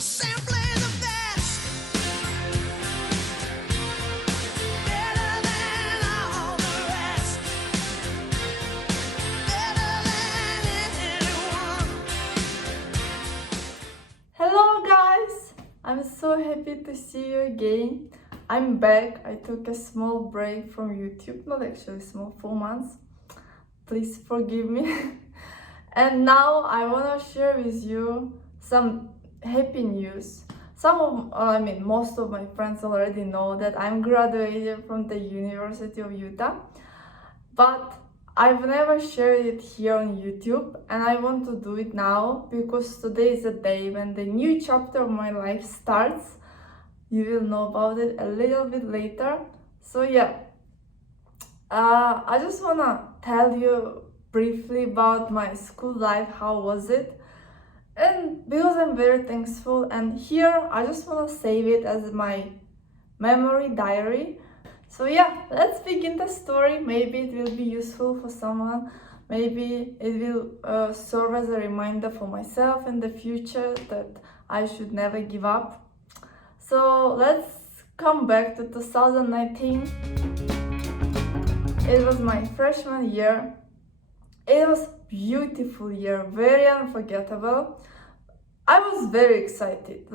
simply the best. Better than all the rest. Better than anyone. Hello guys! I'm so happy to see you again. I'm back. I took a small break from YouTube, not actually small, 4 months. Please forgive me. And now I want to share with you some happy news. Most of my friends already know that I'm graduated from the University of Utah, but I've never shared it here on YouTube, and I want to do it now because today is the day when the new chapter of my life starts. You will know about it a little bit later. So yeah, I just wanna tell you briefly about my school life. How was it? And because I'm very thankful, and here I just wanna save it as my memory diary. So yeah, let's begin the story. Maybe it will be useful for someone. Maybe it will serve as a reminder for myself in the future that I should never give up. So let's come back to 2019. It was my freshman year. It was a beautiful year, very unforgettable. I was very excited.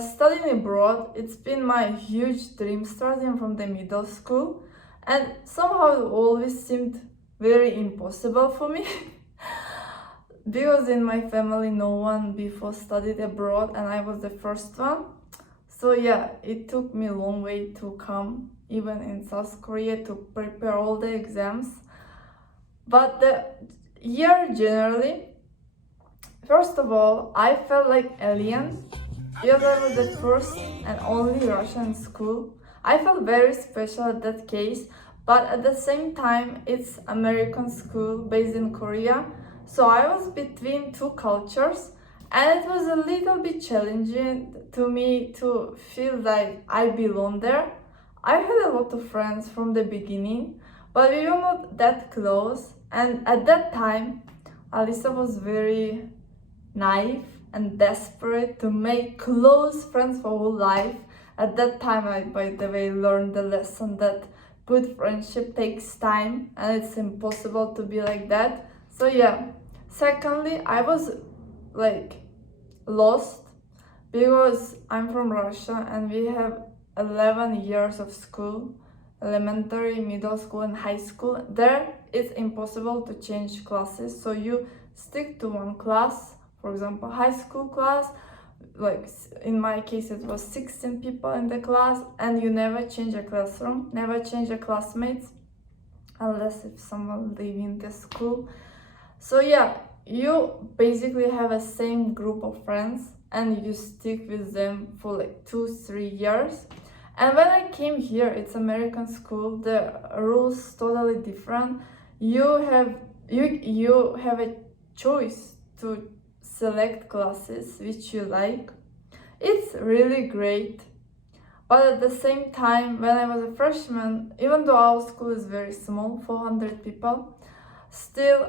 Studying abroad, it's been my huge dream starting from the middle school, and somehow it always seemed very impossible for me. Because in my family no one before studied abroad and I was the first one. So yeah, it took me a long way to come even in South Korea to prepare all the exams. But the year generally, first of all, I felt like alien because I was the first and only Russian in school. I felt very special at that case, but at the same time it's American school based in Korea. So I was between two cultures, and it was a little bit challenging to me to feel like I belong there. I had a lot of friends from the beginning, but we were not that close. And at that time, Alisa was very naive and desperate to make close friends for whole life. At that time, I, by the way, learned the lesson that good friendship takes time and it's impossible to be like that. So yeah. Secondly, I was lost because I'm from Russia and we have 11 years of school, elementary, middle school and high school. There it's impossible to change classes, so you stick to one class. For example, high school class, like in my case it was 16 people in the class, and you never change a classroom, never change your classmates unless if someone leaving the school. So yeah, you basically have a same group of friends and you stick with them for like 2-3 years. And when I came here, it's American school, the rules totally different. You have a choice to select classes which you like. It's really great. But at the same time, when I was a freshman, even though our school is very small, 400 people, still,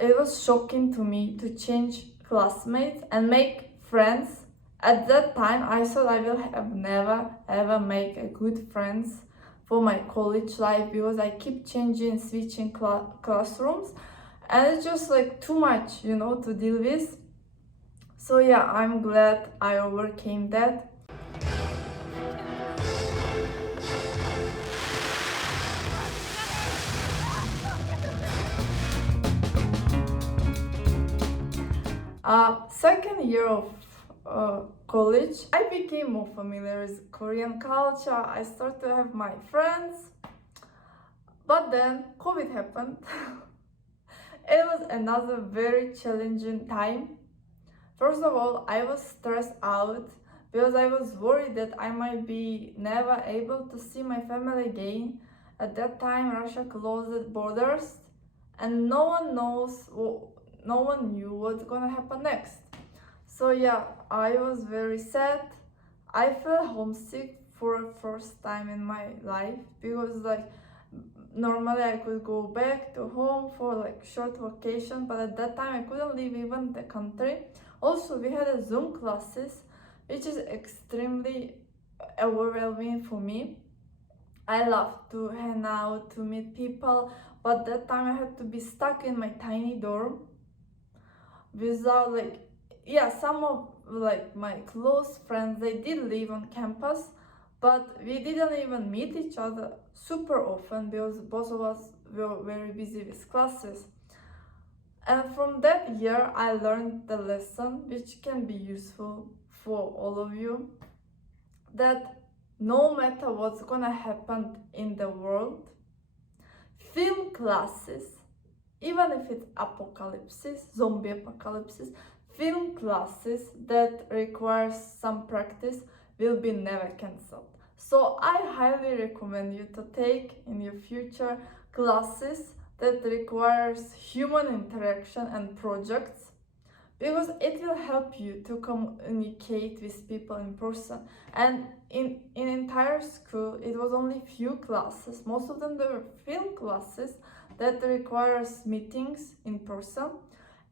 it was shocking to me to change classmates and make friends. At that time, I thought I will have never ever make a good friends for my college life because I keep changing, switching classrooms, and it's just like too much, to deal with. So yeah, I'm glad I overcame that. Second year of college, I became more familiar with Korean culture. I started to have my friends, but then COVID happened. It was another very challenging time. First of all, I was stressed out because I was worried that I might be never able to see my family again. At that time, Russia closed borders and no one knew what's gonna happen next. So yeah, I was very sad. I felt homesick for the first time in my life because normally I could go back to home for like short vacation, but at that time I couldn't leave even the country. Also, we had a Zoom classes, which is extremely overwhelming for me. I love to hang out, to meet people, but that time I had to be stuck in my tiny dorm without like, yeah, some of like my close friends, they did live on campus, but we didn't even meet each other super often because both of us were very busy with classes. And from that year I learned the lesson, which can be useful for all of you, that no matter what's gonna happen in the world, film classes, even if it's apocalypse, zombie apocalypse, film classes that requires some practice will be never cancelled. So I highly recommend you to take in your future classes that requires human interaction and projects, because it will help you to communicate with people in person. And in entire school it was only few classes, most of them were film classes that requires meetings in person,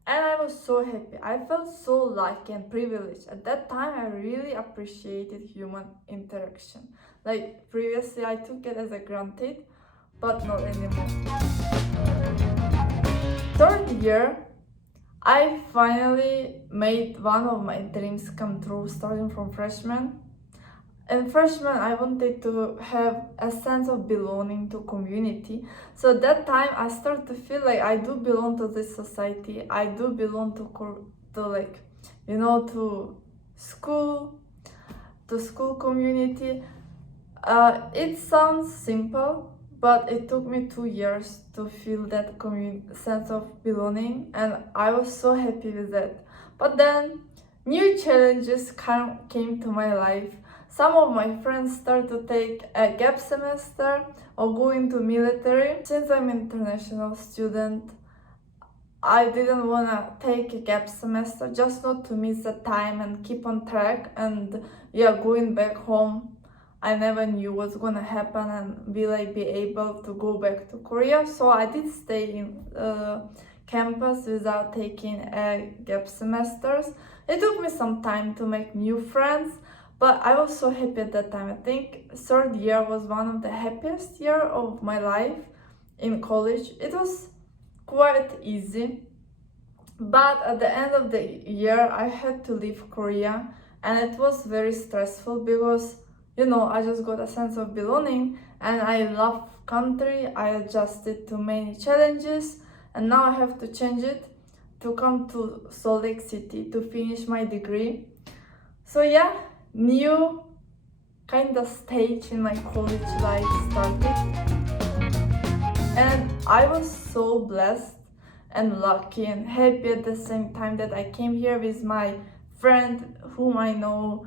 and I was so happy. I felt so lucky and privileged. At that time I really appreciated human interaction. Like previously I took it as a granted, but not anymore. Third year I finally made one of my dreams come true, starting from freshman. In freshman, I wanted to have a sense of belonging to community. So at that time, I started to feel like I do belong to this society. I do belong to like, you know, to school community. It sounds simple, but it took me 2 years to feel that sense of belonging, and I was so happy with that. But then new challenges came to my life. Some of my friends started to take a gap semester or go into military. Since I'm an international student, I didn't want to take a gap semester just not to miss the time and keep on track. And yeah, going back home, I never knew what's gonna happen and will I be able to go back to Korea. So I did stay in campus without taking a gap semesters. It took me some time to make new friends, but I was so happy at that time. I think third year was one of the happiest year of my life in college. It was quite easy, but at the end of the year I had to leave Korea, and it was very stressful because, you know, I just got a sense of belonging and I love country. I adjusted to many challenges, and now I have to change it to come to Salt Lake City to finish my degree. So yeah, new kind of stage in my college life started, and I was so blessed and lucky and happy at the same time that I came here with my friend whom I know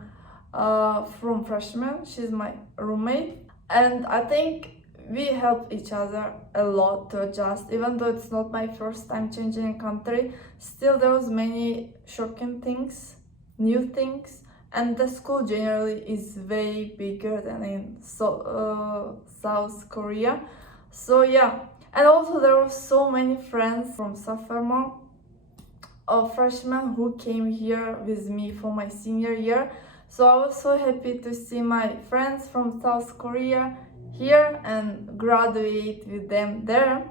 from freshman. She's my roommate, and I think we helped each other a lot to adjust. Even though it's not my first time changing country, still there was many shocking things, new things, and the school generally is way bigger than in South Korea. So yeah, and also there were so many friends from sophomore or freshman who came here with me for my senior year. So I was so happy to see my friends from South Korea here and graduate with them there.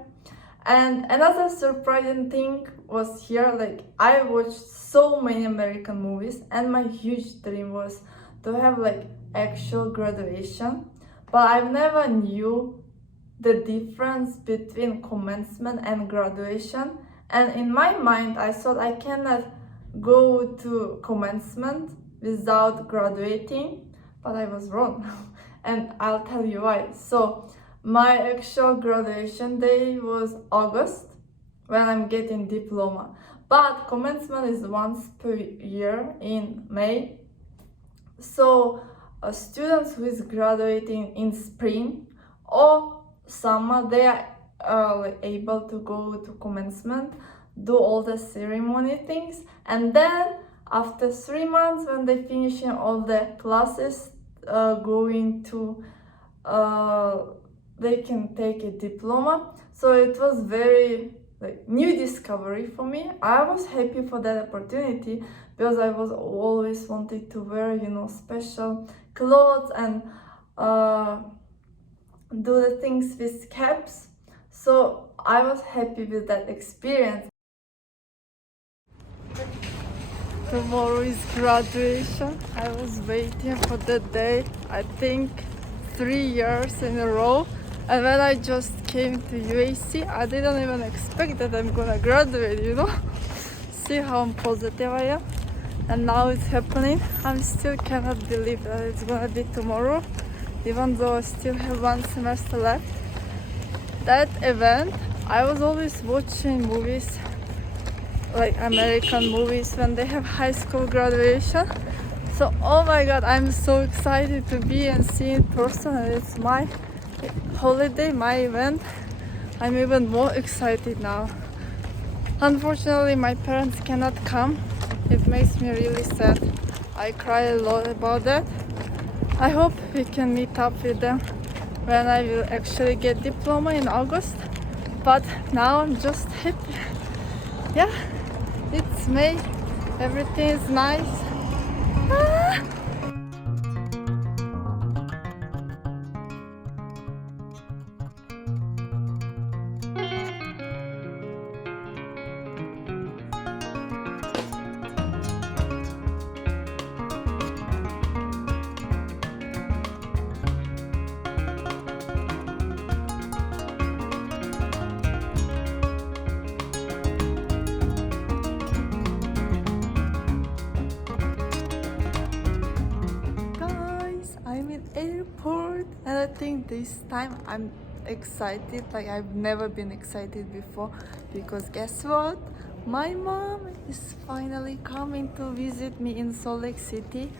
And another surprising thing was here, like I watched so many American movies, and my huge dream was to have like actual graduation, but I never knew the difference between commencement and graduation. And in my mind I thought I cannot go to commencement without graduating, but I was wrong. And I'll tell you why. So my actual graduation day was August, when I'm getting diploma, but commencement is once per year in May. So students who is graduating in spring or summer, they are able to go to commencement, do all the ceremony things, and then after 3 months, when they finishing all the classes, going to they can take a diploma. So it was very like new discovery for me. I was happy for that opportunity because I was always wanted to wear, you know, special clothes and do the things with caps. So I was happy with that experience. Tomorrow is graduation. I was waiting for that day, I think 3 years in a row. And when I just came to UAC, I didn't even expect that I'm gonna graduate, you know? See how positive I am? And now it's happening. I still cannot believe that it's gonna be tomorrow, even though I still have 1 semester left. That event, I was always watching movies, like American movies, when they have high school graduation. So, oh my god, I'm so excited to be and see in person. And it's my holiday, my event. I'm even more excited now. Unfortunately, my parents cannot come. It makes me really sad. I cry a lot about that. I hope we can meet up with them when I will actually get diploma in August. But now I'm just happy. Yeah, it's May. Everything is nice. Ah! I'm in airport and I think this time I'm excited like I've never been excited before, because guess what? My mom is finally coming to visit me in Salt Lake City.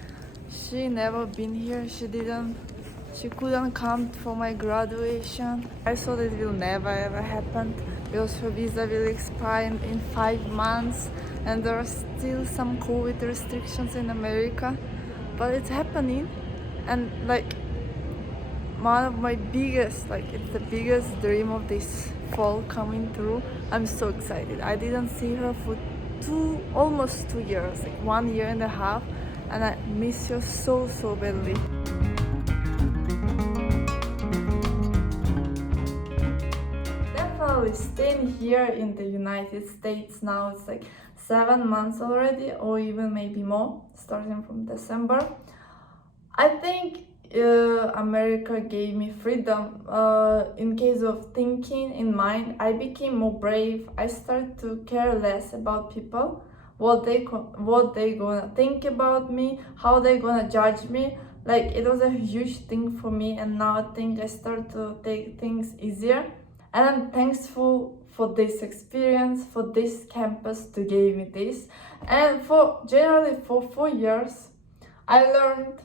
She never been here. She couldn't come for my graduation. I thought it will never ever happen because her visa will expire in 5 months and there are still some COVID restrictions in America, but it's happening. And like one of my biggest, like it's the biggest dream of this fall coming through. I'm so excited. I didn't see her for almost 2 years, like 1 year and a half, and I miss her so badly. Definitely staying here in the United States now, it's like 7 months already, or even maybe more, starting from December. I think America gave me freedom. In case of thinking in mind, I became more brave. I started to care less about people, what they gonna think about me, how they gonna judge me. Like it was a huge thing for me, and now I think I start to take things easier. And I'm thankful for this experience, for this campus to give me this, and for generally for 4 years, I learned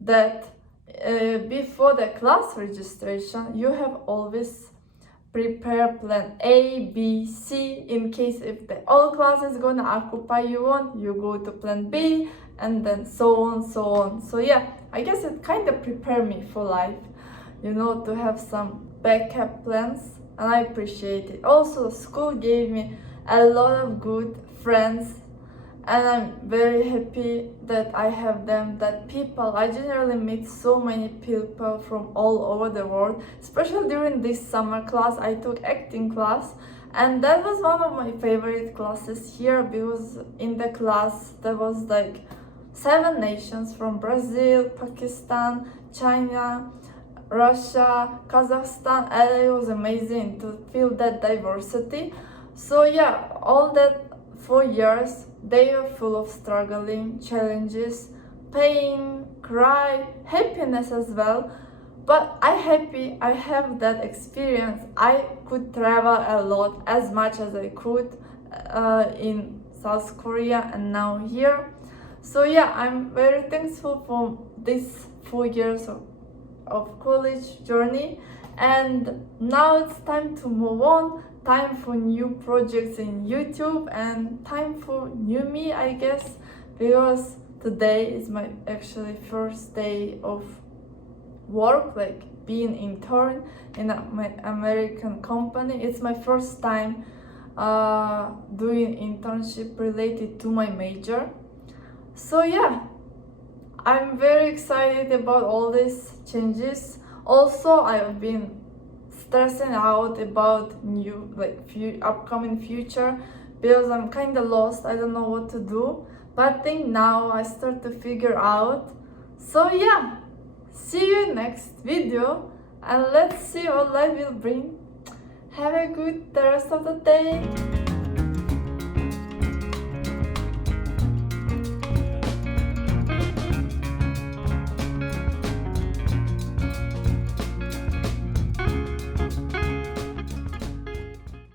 that before the class registration, you have always prepare plan A, B, C in case if the all classes gonna occupy you one, you go to plan B, and then so on. So yeah, I guess it kind of prepared me for life, you know, to have some backup plans, and I appreciate it. Also, school gave me a lot of good friends, and I'm very happy that I have them, that people. I generally meet so many people from all over the world, especially during this summer class. I took acting class, and that was one of my favorite classes here, because in the class there was like 7 nations from Brazil, Pakistan, China, Russia, Kazakhstan, and it was amazing to feel that diversity. So yeah, all that 4 years, they are full of struggling, challenges, pain, cry, happiness as well. But I'm happy I have that experience. I could travel a lot, as much as I could in South Korea and now here. So yeah, I'm very thankful for this 4 years of college journey, and now it's time to move on. Time for new projects in YouTube and time for new me, I guess, because today is my actually first day of work, like being intern in my American company. It's my first time doing internship related to my major. So yeah, I'm very excited about all these changes. Also, I've been stressing out about new upcoming future because I'm kind of lost. I don't know what to do, but I think now I start to figure out. So yeah, see you in next video, and let's see what life will bring. Have a good rest of the day.